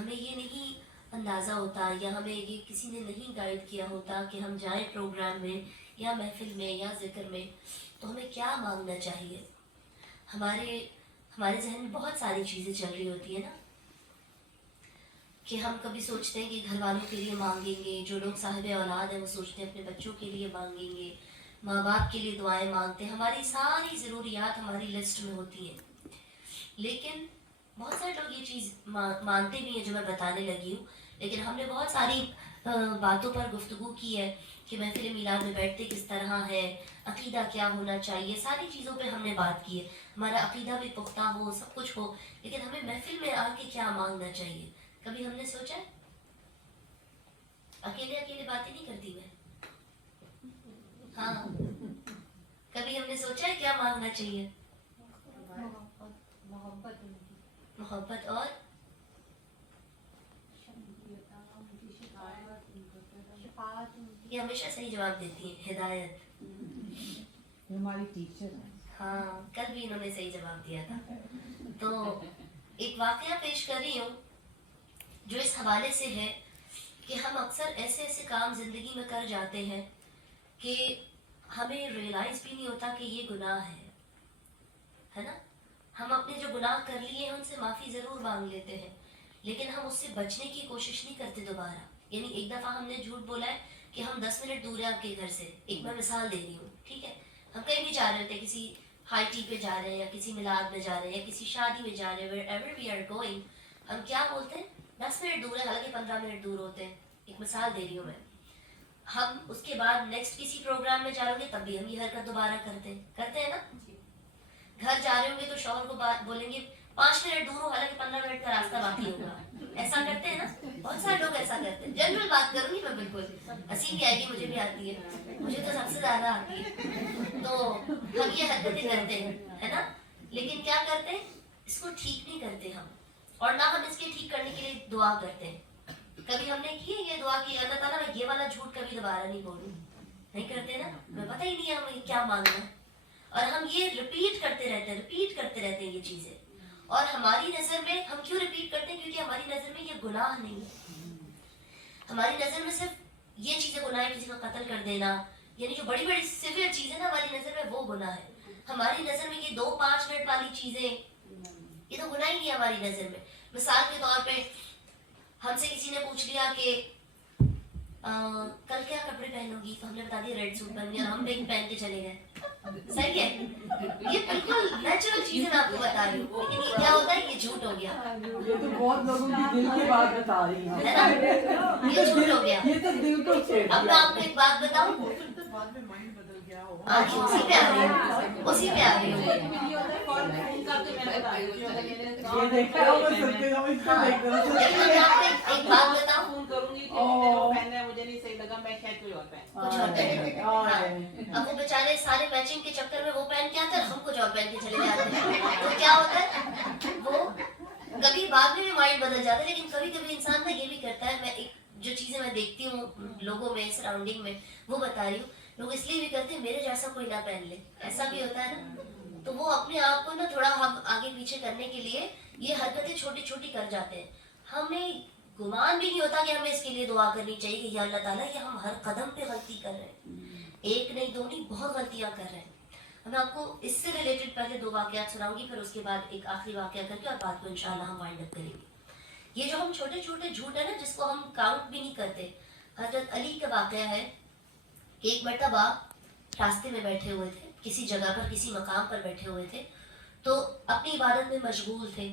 ہمیں یہ نہیں اندازہ ہوتا یا ہمیں یہ کسی نے نہیں گائیڈ کیا ہوتا کہ ہم جائیں پروگرام میں یا محفل میں یا ذکر میں تو ہمیں کیا مانگنا چاہیے. ہمارے ذہن میں بہت ساری چیزیں چل رہی ہوتی ہیں نا, کہ ہم کبھی سوچتے ہیں کہ گھر والوں کے لیے مانگیں گے, جو لوگ صاحب اولاد ہیں وہ سوچتے ہیں اپنے بچوں کے لیے مانگیں گے, ماں باپ کے لیے دعائیں مانگتے ہیں, ہماری ساری ضروریات ہماری لسٹ میں ہوتی ہیں. لیکن بہت سارے لوگ یہ چیز مانتے بھی ہیں جو میں بتانے لگی ہوں, لیکن ہم نے بہت ساری باتوں پر گفتگو کی ہے کہ محفل میلاد میں بیٹھتے کس طرح ہے, عقیدہ کیا ہونا چاہیے, ساری چیزوں پہ ہم نے بات کی ہے. ہمارا عقیدہ بھی پختہ ہو, سب کچھ ہو, لیکن ہمیں محفل میں آ کے کیا مانگنا چاہیے کبھی ہم نے سوچا ہے؟ اکیلے باتیں نہیں کرتی میں, ہاں کبھی ہم نے سوچا ہے کیا مانگنا چاہیے؟ محبت اور یہ ہمیشہ صحیح جواب دیتی ہے, ہدایت. ہماری ٹیچر ہے. ہاں کل بھی انہوں نے صحیح جواب دیا تھا. تو ایک واقعہ پیش کر رہی ہوں جو اس حوالے سے ہے کہ ہم اکثر ایسے کام زندگی میں کر جاتے ہیں کہ ہمیں ریئلائز بھی نہیں ہوتا کہ یہ گناہ ہے نا. ہم اپنے جو گناہ کر لیے ہیں ان سے معافی ضرور مانگ لیتے ہیں, لیکن ہم اس سے بچنے کی کوشش نہیں کرتے دوبارہ. یعنی ایک دفعہ ہم نے جھوٹ بولا ہے کہ ہم 10 منٹ دور ہیں آپ کے گھر سے, ایک میں مثال دے رہی ہوں, ٹھیک ہے, ہم کہیں بھی جا رہے ہوتے, کسی ہائی ٹی پہ جا رہے ہیں یا کسی میلاد میں جا رہے ہیں یا کسی شادی میں جا رہے ہیں, wherever we are going, ہم کیا بولتے ہیں 10 منٹ دور ہے, حالانکہ 15 منٹ دور ہوتے ہیں. ایک مثال دے رہی ہوں میں. ہم اس کے بعد نیکسٹ کسی پروگرام میں جا رہے ہوں گے تب بھی ہم یہ حرکت دوبارہ کرتے ہیں نا. گھر جا رہے ہوں گے تو شوہر کو بولیں گے 5 منٹ دور ہو, حالانکہ 15 منٹ کا راستہ باقی ہوگا. ایسا کرتے ہیں نا, بہت سارے لوگ ایسا کرتے ہیں. جنرل بات کروں گی میں, بالکل ہنسی بھی آئے گی, مجھے بھی آتی ہے, مجھے تو سب سے زیادہ آتی ہے. تو ہم یہ حرکتیں کرتے ہیں, ہے نا, لیکن کیا کرتے ہیں, اس کو ٹھیک نہیں کرتے ہم, اور نہ ہم اس کے ٹھیک کرنے کے لیے دعا کرتے ہیں. کبھی ہم نے کی ہے یہ دعا کی, اللہ تعالیٰ میں یہ والا جھوٹ کبھی دوبارہ نہیں بولوں, نہیں کرتے نا, ہمیں پتہ ہی نہیں ہے ہمیں کیا مانگنا ہے, اور ہم یہ رپیٹ کرتے رہتے ہیں یہ چیزیں. اور ہماری نظر میں ہم کیوں رپیٹ کرتے ہیں, کیونکہ ہماری نظر میں یہ گناہ نہیں ہے. ہماری نظر میں صرف یہ چیزیں گناہ ہے, کسی کو قتل کر دینا, یعنی جو بڑی بڑی سیویئر چیزیں نا ہماری نظر میں وہ گناہ ہے. ہماری نظر میں یہ 2-5 منٹ والی چیزیں یہ تو گناہ ہی نہیں ہے ہماری نظر میں. مثال کے طور پہ ہم سے کسی نے پوچھ لیا کہ کل کیا کپڑے پہنو گی, تو ہم نے بتا دیا ریڈ سوٹ پہنوں گی, اور ہم پنک پہن کے چلے گئے. صحیح ہے, یہ بالکل نیچرل چیزیں میں آپ کو بتا رہی ہوں, لیکن یہ کیا ہوتا ہے, یہ جھوٹ ہو گیا. یہ تو بہت لوگوں کی دل کی بات بتا رہی ہیں, ہے نا, یہ جھوٹ ہو گیا. یہ تو دل کو چھیڑ اب میں آپ کو ایک بات بتاؤں, اسی پہ آ رہی ہوں. یہ دیکھا ہوگا سب کے, ہم اس کو دیکھ رہے ہیں. ایک بات بتاؤں, کچھ اور پہن. اب وہ بیچارے سارے میچنگ کے چکر میں وہ پہن کے آتے ہیں, ہم کچھ اور پہن کے چلے جاتے ہیں. تو کیا ہوتا ہے, وہ کبھی بعد میں بھی مائنڈ بدل جاتا ہے, لیکن کبھی کبھی انسان نا یہ بھی کرتا ہے. میں ایک جو چیزیں میں دیکھتی ہوں لوگوں میں, سراؤنڈنگ میں, وہ بتا رہی ہوں. لوگ اس لیے بھی کرتے ہیں میرے جیسا کوئی نہ پہن لے, ایسا بھی ہوتا ہے نا. تو وہ اپنے آپ کو نا تھوڑا ہم آگے پیچھے کرنے کے لیے یہ حرکتیں چھوٹی چھوٹی کر جاتے ہیں. ہمیں گمان بھی نہیں ہوتا کہ ہمیں اس کے لیے دعا کرنی چاہیے کہ یا اللہ تعالیٰ یہ ہم ہر قدم پہ غلطی کر رہے ہیں, ایک نہیں دو نہیں, بہت غلطیاں کر رہے ہیں. میں آپ کو اس سے ریلیٹڈ پہلے 2 واقعات سناؤں گی, پھر اس کے بعد ایک آخری واقعہ کر کے اور بات کو انشاءاللہ ہم وائنڈ اپ کریں گے. یہ جو ہم چھوٹے چھوٹے جھوٹ ہیں نا جس کو ہم کاؤنٹ بھی نہیں کرتے, حضرت علی کا واقعہ ہے کہ ایک مرتبہ راستے میں بیٹھے ہوئے تھے, کسی جگہ پر کسی مقام پر بیٹھے ہوئے تھے, تو اپنی عبادت میں مشغول تھے.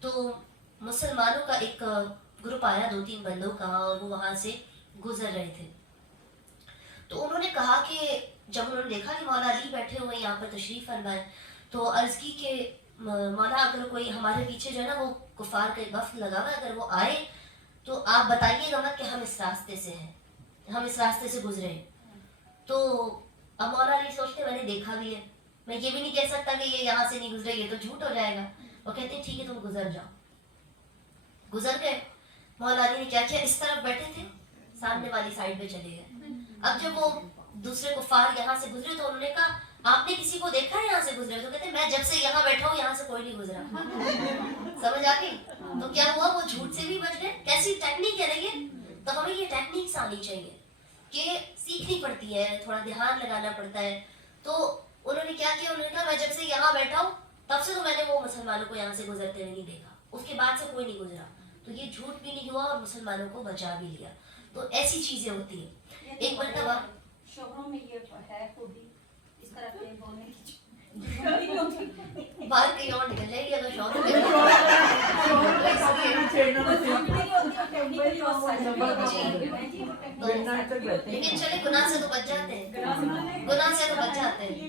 تو مسلمانوں کا ایک گروپ آیا 2-3 بندوں کا, اور وہ وہاں سے گزر رہے تھے. تو انہوں نے کہا کہ جب انہوں نے دیکھا کہ مولا علی بیٹھے ہوئے یہاں پر تشریف فرمائے, تو عرض کی کہ مولا اگر کوئی ہمارے پیچھے جو ہے نا وہ کفار کا وفد لگا ہوا ہے, اگر وہ آئے تو آپ بتائیے گا مت کہ ہم اس راستے سے ہیں, ہم اس راستے سے گزرے. تو اب مولا علی سوچتے میں نے دیکھا بھی ہے, میں یہ بھی نہیں کہہ سکتا کہ یہ یہاں سے نہیں گزرے, یہ تو جھوٹ ہو جائے گا. وہ کہتے ہیں ٹھیک ہے تم گزر جاؤ. گزر گئے. مولا علی نے کیا کیا, اس طرف بیٹھے تھے, سامنے والی سائڈ پہ چلے گئے. اب جب وہ دوسرے کفار یہاں سے گزرے تو انہوں نے کہا آپ نے کسی کو دیکھا ہے یہاں سے گزرے؟ تو کہتے ہیں میں جب سے یہاں بیٹھا ہوں یہاں سے کوئی نہیں گزرا. سمجھ آ گئی؟ تو کیا ہوا, وہ جھوٹ سے بھی بچ ایسی ٹیکنیک ہے نا یہ, تو ہمیں یہ ٹیکنیکس آنی چاہیے کہ سیکھنی پڑتی ہے, تھوڑا دھیان لگانا پڑتا ہے. تو انہوں نے کیا کیا, انہوں نے کہا میں جب سے یہاں بیٹھا ہوں تب سے تو میں نے وہ مسلمانوں کو یہاں سے گزرتے ہوئے نہیں دیکھا, اس کے بعد سے کوئی نہیں گزرا. تو یہ جھوٹ بھی نہیں ہوا اور مسلمانوں کو بچا بھی لیا. تو ایسی چیزیں ہوتی ہیں. ایک مرتبہ شوہروں میں یہ ہے خوبی اس طرح کے بولنے کی باہر کہیں اور نکل جائے گی اگر شوہر لیکن چلے گناہ سے تو بچ جاتے ہیں, گناہ سے تو بچ جاتے ہیں.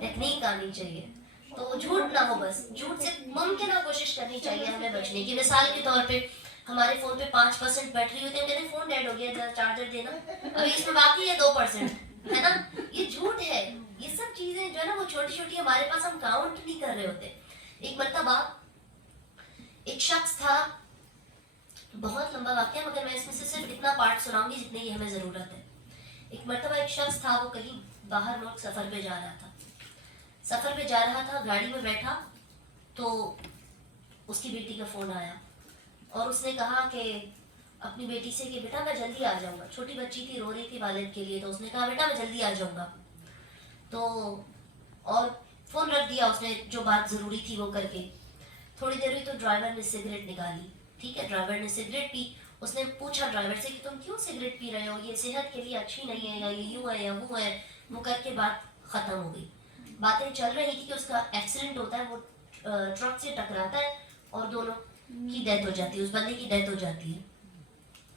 ٹیکنیک آنی چاہیے. تو جھوٹ نہ ہو, بس جھوٹ سے ممکنہ کوشش کرنی چاہیے ہمیں بچنے کی. مثال کے طور پہ ہمارے فون پہ 5% بیٹری ہوتی ہے, کہتے ہیں فون ڈیڈ ہو گیا چارجر دینا, ابھی اس میں باقی ہے 2%, ہے نا. یہ جھوٹ ہے. یہ سب چیزیں جو ہے نا وہ چھوٹی چھوٹی ہمارے پاس, ہم کاؤنٹ نہیں کر رہے ہوتے. ایک مرتبہ ایک شخص تھا, بہت لمبا واقعہ مگر میں اس میں سے صرف اتنا پارٹ سناؤں گی جتنے کی ہمیں ضرورت ہے. ایک مرتبہ ایک شخص تھا, وہ کہیں باہر ملک سفر پہ جا رہا تھا. سفر پہ جا رہا تھا, گاڑی میں بیٹھا تو اس کی بیٹی کا فون آیا اور اس نے کہا کہ اپنی بیٹی سے کہ بیٹا میں جلدی آ جاؤں گا. چھوٹی بچی تھی, رو رہی تھی والد کے لیے, تو اس نے کہا بیٹا میں جلدی آ جاؤں گا. تو اور فون رکھ دیا اس نے, جو بات ضروری تھی وہ کر کے. تھوڑی دیر ہوئی تو ڈرائیور نے سگریٹ نکالی. ٹھیک ہے, ڈرائیور نے سگریٹ پی. اس نے پوچھا ڈرائیور سے کہ تم کیوں سگریٹ پی رہے ہو, یہ صحت کے لیے اچھی نہیں ہے, یا یہ یوں ہے یا وہ ہے. وہ کر کے بات ختم ہو گئی. باتیں چل رہی تھی کہ اس کا ایکسیڈنٹ ہوتا ہے, وہ ٹرک سے ٹکراتا ہے اور دونوں کی ڈیتھ ہو جاتی ہے, اس بندے کی ڈیتھ ہو جاتی ہے.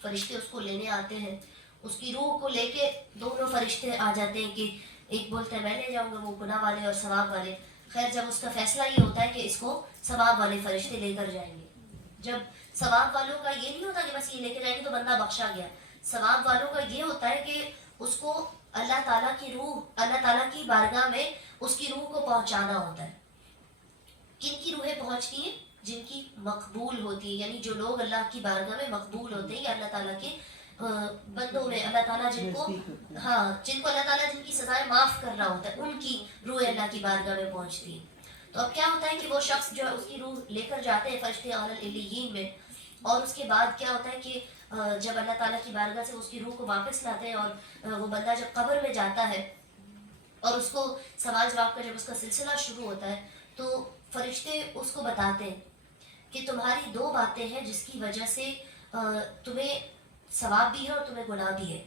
فرشتے اس کو لینے آتے ہیں, اس کی روح کو لے کے دونوں فرشتے آ جاتے ہیں کہ ایک بولتا ہے میں لے جاؤں گا, وہ گناہ والے اور ثواب والے. خیر جب اس کا فیصلہ یہ ہوتا ہے کہ اس کو ثواب والے فرشتے لے کر جائیں گے. جب ثواب والوں کا یہ نہیں ہوتا کہ بس یہ لے کے جائیں گے تو بندہ بخشا گیا. ثواب والوں کا یہ ہوتا ہے کہ اس کو اللہ تعالیٰ کی روح, اللہ تعالیٰ کی بارگاہ میں اس کی روح کو پہنچانا ہوتا ہے. کن کی روحیں پہنچتی ہیں؟ جن کی مقبول ہوتی ہے, یعنی جو لوگ اللہ کی بارگاہ میں مقبول ہوتے ہیں, یا اللہ تعالیٰ کے بندوں میں اللہ تعالیٰ جن کو, ہاں جن کو اللہ تعالیٰ جن کی سزائیں معاف کر رہا ہوتا ہے, ان کی روح اللہ کی بارگاہ میں پہنچتی ہے. تو اب کیا ہوتا ہے کہ وہ شخص جو ہے اس کی روح لے کر جاتے ہیں فرشتے اعلی العلیین میں, اور اس کے بعد کیا ہوتا ہے کہ جب اللہ تعالیٰ کی بارگاہ سے اس کی روح کو واپس لاتے ہیں, اور وہ بندہ جب قبر میں جاتا ہے اور اس کو سوال جواب کا جب اس کا سلسلہ شروع ہوتا ہے, تو فرشتے اس کو بتاتے ہیں کہ تمہاری 2 باتیں ہیں جس کی وجہ سے تمہیں ثواب بھی ہے اور تمہیں گناہ بھی ہے.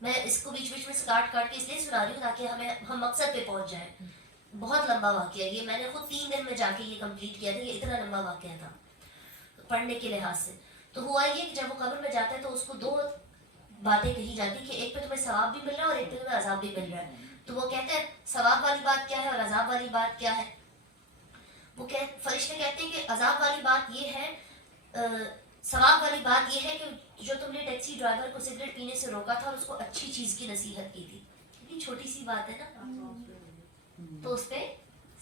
میں اس کو بیچ بیچ میں سے کاٹ کے اس لیے سنا رہی ہوں تاکہ ہم مقصد پہ پہنچ جائیں. بہت لمبا واقعہ یہ, میں نے خود 3 دن میں جا کے یہ کمپلیٹ کیا تھا, یہ اتنا لمبا واقعہ تھا پڑھنے کے لحاظ سے. تو ہوا یہ کہ جب وہ قبر میں جاتا ہے تو اس کو 2 باتیں کہی جاتی کہ ایک پہ تمہیں ثواب بھی مل رہا ہے اور ایک پہ تمہیں عذاب بھی مل رہا ہے. تو وہ کہتے ہیں ثواب والی بات کیا ہے اور عذاب والی بات کیا ہے. وہ فرشتے کہتے ہیں کہ عذاب والی بات یہ ہے, ثواب والی بات یہ ہے کہ جو تم نے ٹیکسی ڈرائیور کو سگریٹ پینے سے روکا تھا اور اس کو اچھی چیز کی نصیحت کی تھی. یہ چھوٹی سی بات ہے نا, تو اس پہ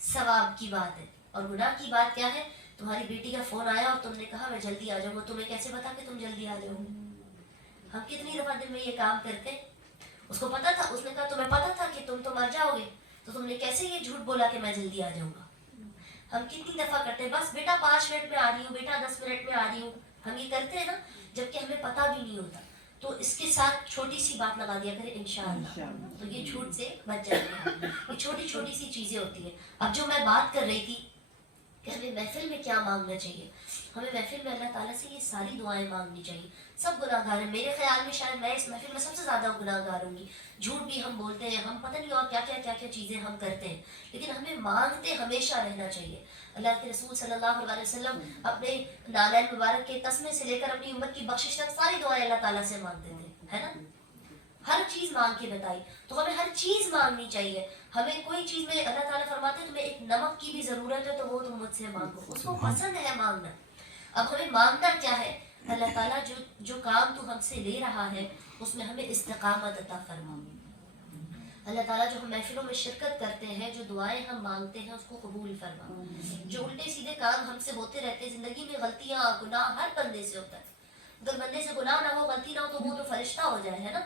ثواب کی بات ہے. اور گناہ کی بات کیا ہے, تمہاری بیٹی کا فون آیا اور تم نے کہا میں جلدی آ جاؤں گا. تمہیں کیسے پتا کہ تم جلدی آ جاؤ گے؟ ہم کتنی دفعہ دن میں یہ کام کرتے ہیں. اس کو پتا تھا, اس نے کہا تمہیں پتا تھا کہ تم تو مر جاؤ گے, تو تم نے کیسے یہ جھوٹ بولا کہ میں جلدی آ جاؤں گا. ہم کتنی دفعہ کرتے ہیں بس بیٹا 5 منٹ میں آ رہی ہوں, بیٹا 10 منٹ میں آ رہی ہوں. ہم یہ کرتے ہیں نا, جبکہ ہمیں پتا بھی نہیں ہوتا. تو اس کے ساتھ چھوٹی سی بات لگا دیا کرے انشاءاللہ, تو یہ جھوٹ سے بچ جاتے ہیں. یہ چھوٹی چھوٹی سی چیزیں ہوتی ہیں. اب جو میں بات کر رہی تھی کہ ہمیں محفل میں کیا مانگنا چاہیے, ہمیں محفل میں اللہ تعالیٰ سے یہ ساری دعائیں مانگنی چاہیے. سب گناہ گار ہیں, میرے خیال میں شاید میں اس محفل میں سب سے زیادہ گناہ گار ہوں گی. جھوٹ بھی ہم بولتے ہیں, ہم پتہ نہیں اور کیا کیا چیزیں ہم کرتے ہیں, لیکن ہمیں مانگتے ہمیشہ رہنا چاہیے. اللہ کے رسول صلی اللہ علیہ وسلم اپنے نالین مبارک کے تسمے سے لے کر اپنی امت کی بخشش تک ساری دعائیں اللہ تعالیٰ سے مانگتے تھے, ہے نا. ہر چیز مانگ کے بتائی, تو ہمیں ہر چیز مانگنی چاہیے. ہمیں کوئی چیز میں اللہ تعالیٰ فرماتے ہیں تمہیں ایک نمک کی بھی ضرورت ہے تو وہ تم مجھ سے مانگو, اس کو پسند ہے مانگنا. اب ہمیں مانگنا کیا ہے, اللہ تعالیٰ جو کام تو ہم سے لے رہا ہے اس میں ہمیں استقامت عطا فرما. اللہ تعالیٰ جو ہم محفلوں میں شرکت کرتے ہیں, جو دعائیں ہم مانگتے ہیں اس کو قبول فرما. جو الٹے سیدھے کام ہم سے ہوتے رہتے ہیں زندگی میں, غلطیاں گناہ ہر بندے سے ہوتا ہے. اگر بندے سے گناہ نہ ہو, غلطی نہ ہو, تو وہ تو فرشتہ ہو جائے, ہے نا.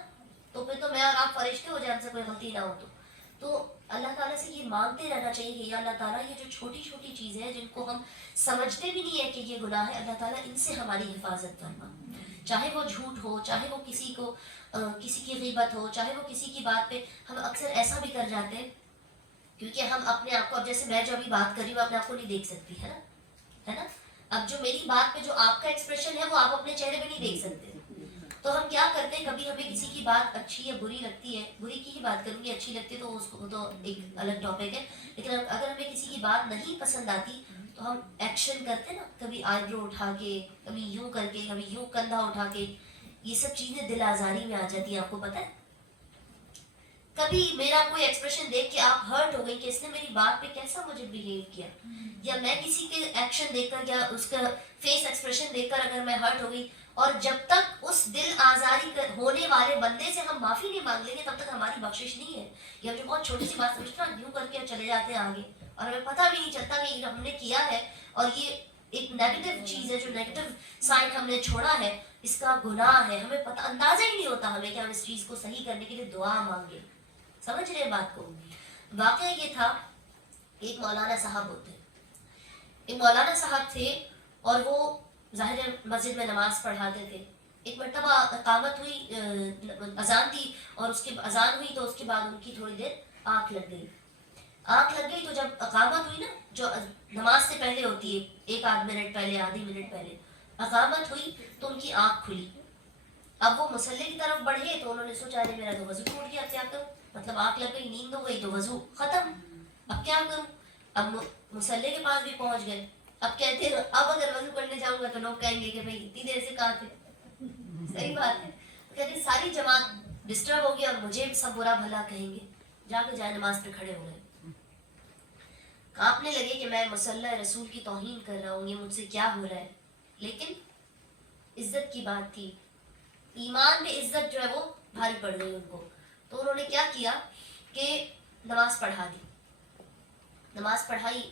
تو پھر تو میں اور آپ فرشتے ہو جائیں, ہم سے کوئی غلطی نہ ہو تو اللہ تعالیٰ سے یہ مانگتے رہنا چاہیے کہ یا اللہ تعالیٰ یہ جو چھوٹی چھوٹی چیزیں ہیں جن کو ہم سمجھتے بھی نہیں ہے کہ یہ گناہ ہے، اللہ تعالیٰ ان سے ہماری حفاظت فرما، چاہے وہ جھوٹ ہو، چاہے وہ کسی کی غیبت ہو، چاہے وہ کسی کی بات پہ ہم اکثر ایسا بھی کر جاتے ہیں کیونکہ ہم اپنے آپ کو، اب جیسے میں جو ابھی بات کر رہی ہوں اپنے آپ کو نہیں دیکھ سکتی، ہے نا، اب جو میری بات پہ جو آپ کا ایکسپریشن ہے وہ آپ اپنے چہرے پہ نہیں دیکھ سکتے، تو ہم کیا کرتے ہیں، کبھی ہمیں کسی کی بات اچھی یا بری لگتی ہے، بری کی ہی بات کروں گی، اچھی لگتی ہے تو اس کو تو ایک الگ ٹاپک ہے، لیکن اگر ہمیں کسی کی بات نہیں پسند آتی تو ہم ایکشن کرتے ہیں نا، کبھی آئی برو اٹھا کے، کبھی یوں کر کے، کبھی یوں کندھا اٹھا کے، یہ سب چیزیں دل آزاری میں آ جاتی ہیں، آپ کو پتہ ہے؟ کبھی میرا کوئی ایکسپریشن دیکھ کے آپ ہرٹ ہو گئی کہ اس نے میری بات پہ کیسا مجھے بہیو کیا، یا میں کسی کے ایکشن دیکھ کر یا اس کا فیس ایکسپریشن دیکھ کر اگر میں ہرٹ ہو گئی، اور جب تک اس دل آزاری ہونے والے بندے سے ہم معافی نہیں مانگ لیں گے تب تک ہماری بخشش نہیں ہے، یہ ہم جو بہت چھوٹی سی بات سمجھتے ہیں یوں کر کے چلے جاتے ہیں آگے، اور ہمیں پتہ بھی نہیں چلتا کہ ہم نے کیا ہے، اور یہ ایک نیگیٹو چیز ہے، جو نیگیٹو سائن ہم نے چھوڑا ہے، اس کا گناہ ہے، ہمیں پتہ اندازہ ہی نہیں ہوتا ہمیں کہ ہم اس چیز کو صحیح کرنے کے لیے دعا مانگے، سمجھ رہے بات کو؟ واقعہ یہ تھا، ایک مولانا صاحب ہوتے، ایک مولانا صاحب تھے، اور وہ ظاہر مسجد میں نماز پڑھاتے تھے، ایک مرتبہ اقامت ہوئی، اذان دی، اور اس کے اذان ہوئی تو اس کے بعد ان کی تھوڑی دیر آنکھ لگ گئی، آنکھ لگ گئی تو جب اقامت ہوئی نا، جو نماز سے پہلے ہوتی ہے، ایک آدھ منٹ پہلے، آدھی منٹ پہلے اقامت ہوئی تو ان کی آنکھ کھلی، اب وہ مصلی کی طرف بڑھے تو انہوں نے سوچا ارے میرا تو وضو ٹوٹ گیا، کیا کروں، مطلب آنکھ لگ گئی، نیند ہو گئی تو وضو ختم، اب کیا کروں، اب مصلی کے پاس بھی پہنچ گئے، اب کہتے ہیں اب اگر وضو کرنے جاؤں گا تو لوگ کہیں گے کہ بھائی اتنی دیر سے کہاں تھے، صحیح بات ہے، کہتے ہیں ساری جماعت ڈسٹرب ہوگی اور مجھے سب برا بھلا کہیں گے، جا کے جائے نماز پہ کھڑے ہو گئے، کانپنے لگے کہ میں مصلی رسول کی توہین کر رہا ہوں، یہ مجھ سے کیا ہو رہا ہے، لیکن عزت کی بات تھی، ایمان میں عزت جو ہے وہ بھاری پڑ گئی ان کو، تو انہوں نے کیا کیا کہ نماز پڑھا دی، نماز پڑھائی،